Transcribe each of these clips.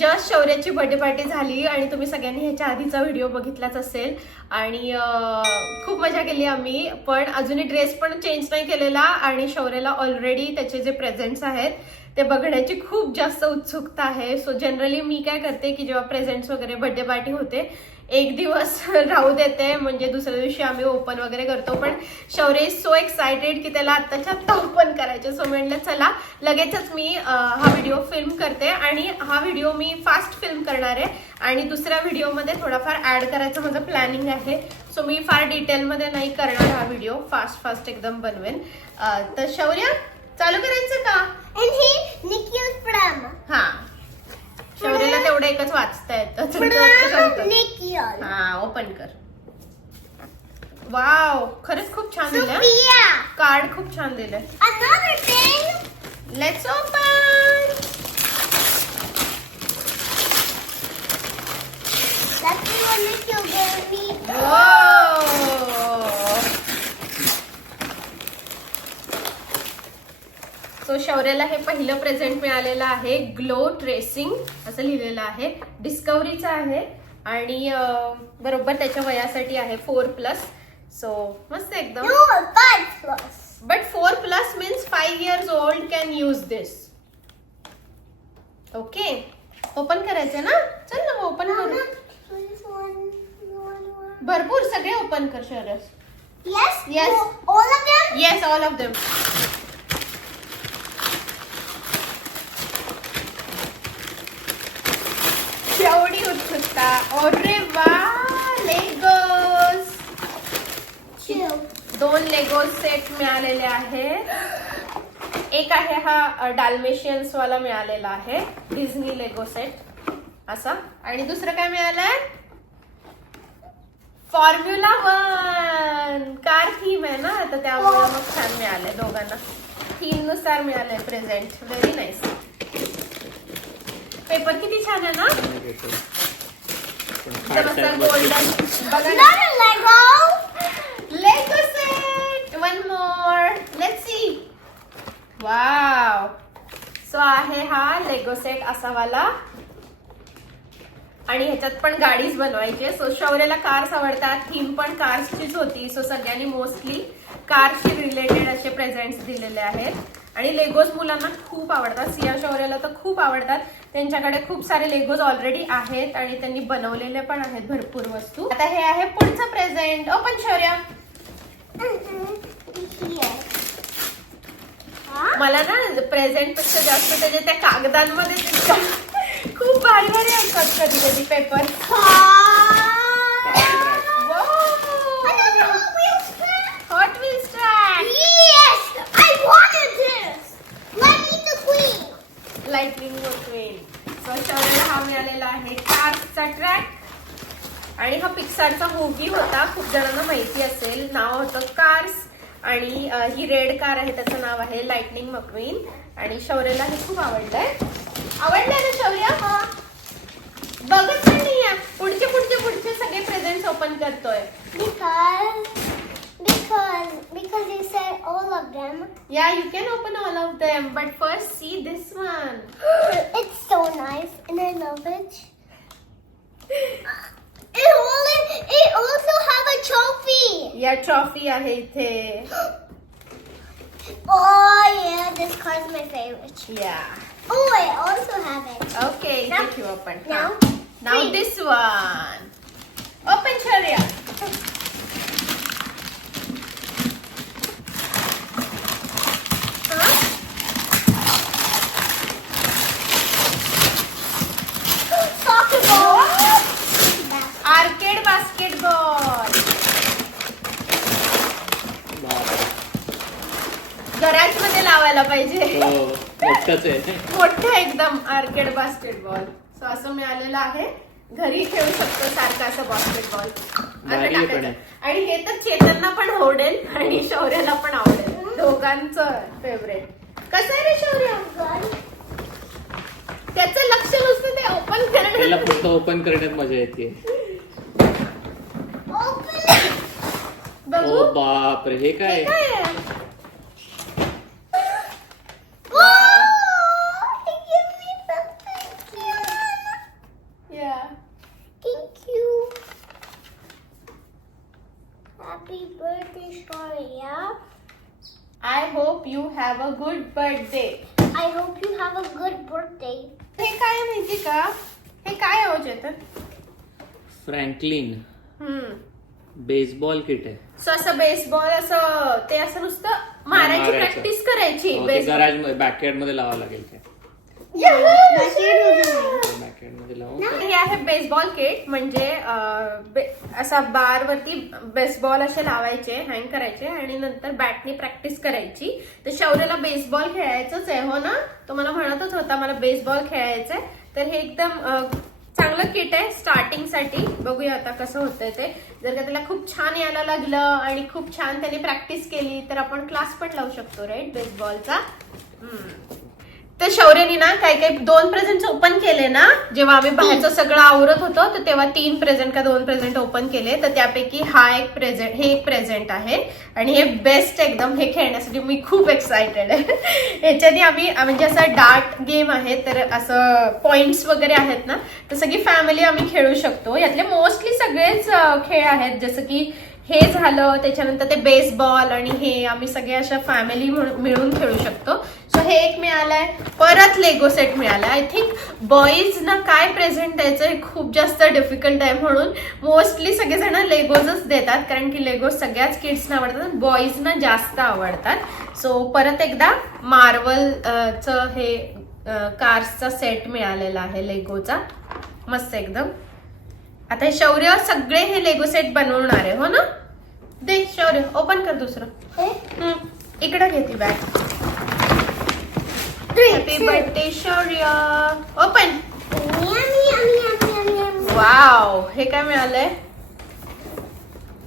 Just शौर्याची birthday party झाली आणि तुम्ही सगळ्यांनी ह्याच्या आधीचा व्हिडिओ बघितलाच असेल. आणि खूप मजा केली आम्ही पण अजूनही ड्रेस पण चेंज नाही केलेला आणि शौर्यला ऑलरेडी त्याचे जे प्रेझेंट्स आहेत ते बघण्याची खूप जास्त उत्सुकता आहे. सो जनरली मी काय करते की जेव्हा प्रेझेंट्स वगैरे बर्थडे पार्टी होते एक दिवस राहू देते. म्हणजे दुसऱ्या दिवशी आम्ही ओपन वगैरे करतो. पण शौर्य इज सो एक्सायटेड की त्याला आत्ताच्या आत्ता ओपन करायचे. सो म्हणलं चला लगेचच मी हा व्हिडिओ फिल्म करते. आणि हा व्हिडिओ मी फास्ट फिल्म करणार आहे. आणि दुसऱ्या व्हिडिओमध्ये थोडाफार ॲड करायचं माझं प्लॅनिंग आहे. सो मी फार डिटेलमध्ये नाही करणार हा व्हिडिओ फास्ट फास्ट एकदम बनवेन. तर शौर्य चालू करायचं? एकच ओपन तो कर. वाव खरच खूब छान दिलं कार्ड खूप छान लेट्स ओपन That's सो शौर्याला हे पहिलं प्रेझेंट मिळालेलं आहे. ग्लो ट्रेसिंग असं लिहिलेलं आहे. डिस्कवरीचं आहे. आणि बरोबर त्याच्या वयासाठी आहे फोर प्लस सो मस्त एकदम. But four plus means five years old can use this okay open करायचं ना? चल ना ओपन करू. भरपूर सगळे ओपन कर शरस them? Yes all of them उत्सुकता अरे वा लेगोस. दोन लेगो सेट मिळालेले आहे एक आहे हा डाल्मेशियन्स वाला मिळालेला आहे. डिझनी लेगो सेट असा. आणि दुसरं काय मिळालंय? फॉर्म्युला वन कार थीम आहे ना? तर त्यामुळे मग छान मिळालंय दोघांना. थीमनुसार मिळालंय प्रेझेंट व्हेरी नाईस पेपर किती छान आहे ना? गोल्डन बघा ना Another Lego. Lego set! One more. Let's see. Wow. So आहे हा लेगो सेट असा वाला आणि ह्याच्यात पण गाडीच बनवायची सो शौर्याला कार्स आवडतात थीम पण कार्सचीच होती सो सगळ्यांनी मोस्टली कारशी रिलेटेड असे प्रेझेंट्स दिलेले आहेत आणि लेगोज मुलांना खूप आवडतात. सिया शौर्याला तर खूप आवडतात. त्यांच्याकडे खूप सारे लेगोज ऑलरेडी आहेत आणि त्यांनी बनवलेले पण आहेत भरपूर वस्तू. आता हे आहे पुढचं प्रेझेंट ओपन शौर्य. मला ना प्रेझेंटपेक्षा जास्त त्याच्या त्या कागदांमध्ये खूप भारी भारी असतात कधी कधी paper Another wheel strap? Hot Wheels track Yes! I wanted this! Let me the queen! Lightning Queen शौर्याला हा मिळालेला आहे कार्सचा ट्रॅक पिक्सारचा मूवी होता. खूप जणांना माहिती असेल. नाव होतं कार्स आणि ही रेड कार आहे त्याचं नाव आहे लाइटनिंग मक्वीन आणि शौर्यला हे खूप आवडलंय. आवडलंय ना शौर्य? बघत पण नाहीये. पुढचे पुढचे पुढचे सगळे प्रेझेंट्स ओपन करतोय. Yeah you can open all of them but first see this one It's so yeah trophy आहे इथे Oh yeah, this card's my favorite. या Oh, I also have it. Okay इथे Now- ठेवू आपण now, now three. This one open लावायला पाहिजे. हो मोठंच आहे मोठं एकदम आर्केड बास्केटबॉल सो असं मिळालेलं आहे. घरी खेळू शकतो सारखं असं बास्केटबॉल असं भारी आहे पण टाकायचं हे. आणि हे तर चेतनना पण आवडेल आणि शौर्याला पण आवडेल. दोघांचं फेवरेट कसं आहे रे शौर्य? त्याचं लक्ष नुसतं ते ओपन त्याला करण्यात फक्त ओपन करण्यात मजा येते. बघू. ओ बाप रे हे हे काय काय आहे? Happy birthday, Shreya. I hope you have a good birthday. I hope you have a good birthday. हे काय माहिती का हे काय हो चेतन फ्रँकलिन हम्म. बेसबॉल किट आहे सो असं बेसबॉल असं ते असं नुसतं हो, मारायची प्रॅक्टिस करायची हो, मध्ये बॅकयार्डमध्ये लावावं लागेल ते हे आहे बेसबॉल किट म्हणजे असा बार वरती बेसबॉल असे लावायचे हँग करायचे आणि नंतर बॅटनी प्रॅक्टिस करायची. तर शौर्यला बेसबॉल खेळायचंच आहे हो ना? तो मला म्हणतच होता मला बेसबॉल खेळायचंय. तर हे एकदम चांगलं किट आहे स्टार्टिंगसाठी. बघूया आता कसं होतंय ते. जर का त्याला खूप छान यायला लागलं आणि खूप छान त्याने प्रॅक्टिस केली तर आपण क्लास पण लावू शकतो राईट बेसबॉलचा हम्म. तर शौर्यनी ना काही काही दोन प्रेझेंट ओपन केले ना जेव्हा आम्ही बाहेरचं सगळं आवरत होतो तर तेव्हा तीन प्रेझेंट का दोन प्रेझेंट ओपन केले. तर त्यापैकी हा एक प्रेझेंट हे एक प्रेझेंट आहे. आणि हे बेस्ट एकदम हे खेळण्यासाठी मी खूप एक्सायटेड आहे. ह्याच्याने आम्ही म्हणजे असं डार्ट गेम आहे तर असं पॉइंट्स वगैरे आहेत ना तर सगळी फॅमिली आम्ही खेळू शकतो. यातले मोस्टली सगळेच खेळ आहेत. जसं की हे झालं त्याच्यानंतर ते बेसबॉल आणि हे आम्ही सगळे अशा फॅमिली मिळून खेळू शकतो. सो हे एक मिळालंय. परत लेगो सेट मिळालाय. आय थिंक बॉईजना काय प्रेझेंट द्यायचं हे खूप जास्त डिफिकल्ट आहे म्हणून मोस्टली सगळेजण लेगोजच देतात. कारण की लेगो सगळ्याच किड्सना आवडतात बॉईजना जास्त आवडतात. सो परत एकदा मार्वलचं हे कार्सचा सेट मिळालेला आहे लेगोचा मस्त एकदम. आता हे शौर्य सगळे हे लेगो सेट बनवणार आहे हो ना? दे शौर्य ओपन कर दुसरं. इकडं घे ती bag happy birthday Shaurya. Open. Wow हे काय मिळालंय?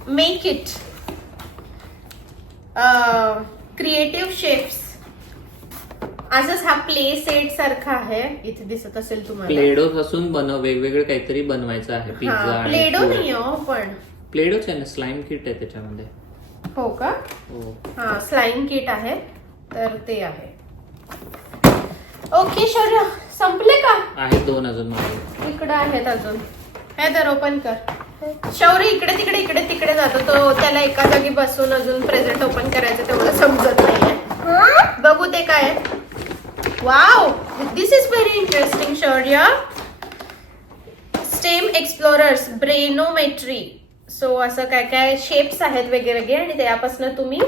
मेक इट क्रिएटिव्ह शेप्स असंच हा प्ले सेट सारखा आहे. इथे दिसत असेल तुम्हाला. प्लेडो पासून बनव वेगवेगळं काहीतरी बनवायचं आहे पिझ्झा प्लेडो नाही हो पण. प्लेडोच आहे ना स्लाइम किट आहे त्याच्यामध्ये. हो का? हो. हा स्लाईम किट आहे. तर ते आहे. ओके शौर्य संपले का? आहेत दोन अजून माझे इकडे आहेत अजून. हे तर ओपन कर. शौर्य इकडे तिकडे इकडे तिकडे जातो. तो त्याला एका जागी बसून अजून प्रेझेंट ओपन करायचं तेवढं समजत नाहीये? बघू ते काय wow this is very interesting Shaurya STEM explorers Brainometry so असं काय काय शेप्स आहेत वेगवेगळे आणि त्यापासून तुम्ही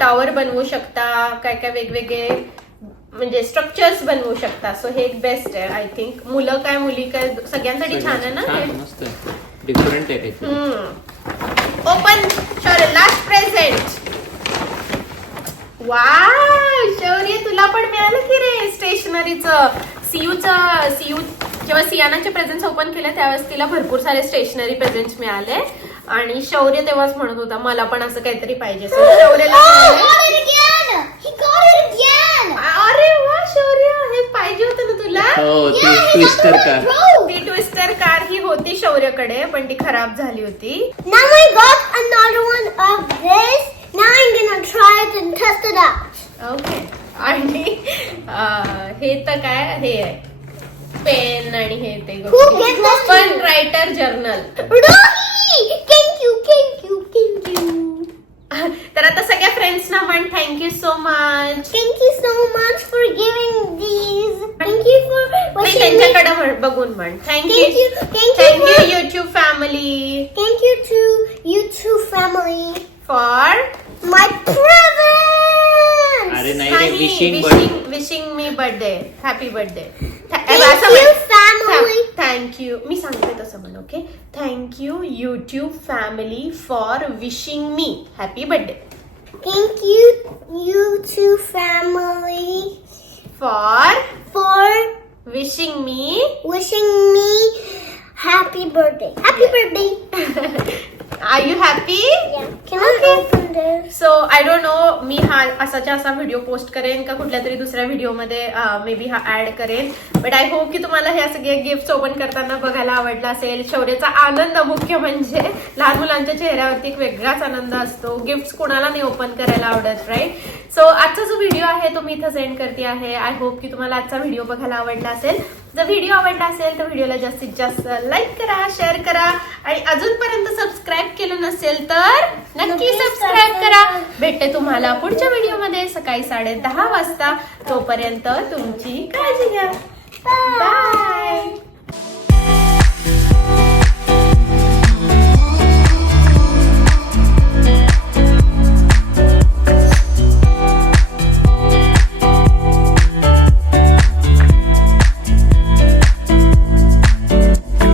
टॉवर बनवू शकता काय काय वेगवेगळे म्हणजे स्ट्रक्चर्स बनवू शकता. सो हे एक बेस्ट आहे आय थिंक मुलं काय मुली काय सगळ्यांसाठी छान आहे ना हे? डिफरंट आहे. ओपन शौर्य लास्ट प्रेझेंट वा तुला पण मिळालं की रे स्टेशनरीचं सीयूचं सीयू जेव्हा सियानाचे प्रेझेंट्स ओपन केले त्यावेळेस तिला भरपूर सारे स्टेशनरी प्रेझेंट्स मिळाले. आणि शौर्य तेव्हाच म्हणत होता मला पण असं काहीतरी पाहिजे. शौर्यला Oh! अरे वा शौर्य! हे पाहिजे होतं ना तुला? हो ट्विस्टर the कार! ती ट्विस्टर कार ही होती शौर्यकडे पण ती खराब झाली होती. Now I got another one of this. Now I'm gonna try it and test it out. Okay आणि हे तर काय हे आहे. पेन आणि हे ते पण रायटर जर्नल तर आता सगळ्या फ्रेंड्सना म्हण thank you so much thank you so much for giving this thank you for त्यांच्याकडे बघून म्हण. Thank you thank you YouTube family thank you to YouTube family for my present अरे नाही रे wishing bird wishing wishing me birthday happy birthday Thank you, family. Thank you मी सांगते तसं म्हण okay thank you YouTube family for wishing me happy birthday Thank you, you two family, for for wishing me wishing me happy birthday. Happy birthday. Are you happy Yeah. Can I open this? So I don't know मी हा असाच्या असा video post करेन का कुठल्या तरी दुसऱ्या व्हिडिओमध्ये may be हा ऍड करेन. बट आय होप की तुम्हाला ह्या सगळ्या गिफ्ट ओपन करताना बघायला आवडला असेल. शौर्याचा आनंद मुख्य म्हणजे लहान मुलांच्या चेहऱ्यावरती एक वेगळाच आनंद असतो. गिफ्ट कोणाला नाही ओपन करायला आवडत राईट सो आजचा जो व्हिडिओ आहे तो मी इथं सेंड करते आहे. आय होप की तुम्हाला आजचा व्हिडिओ बघायला आवडला असेल. जर व्हिडिओ आवडला असेल तर व्हिडिओला जास्तीत जास्त लाईक करा शेअर करा आणि अजूनपर्यंत सबस्क्राईब केलं नसेल तर नक्की सबस्क्राईब करा. भेटते तुम्हाला पुढच्या व्हिडिओमध्ये सकाळी साडे दहा वाजता तोपर्यंत तुमची काळजी घ्या. बाय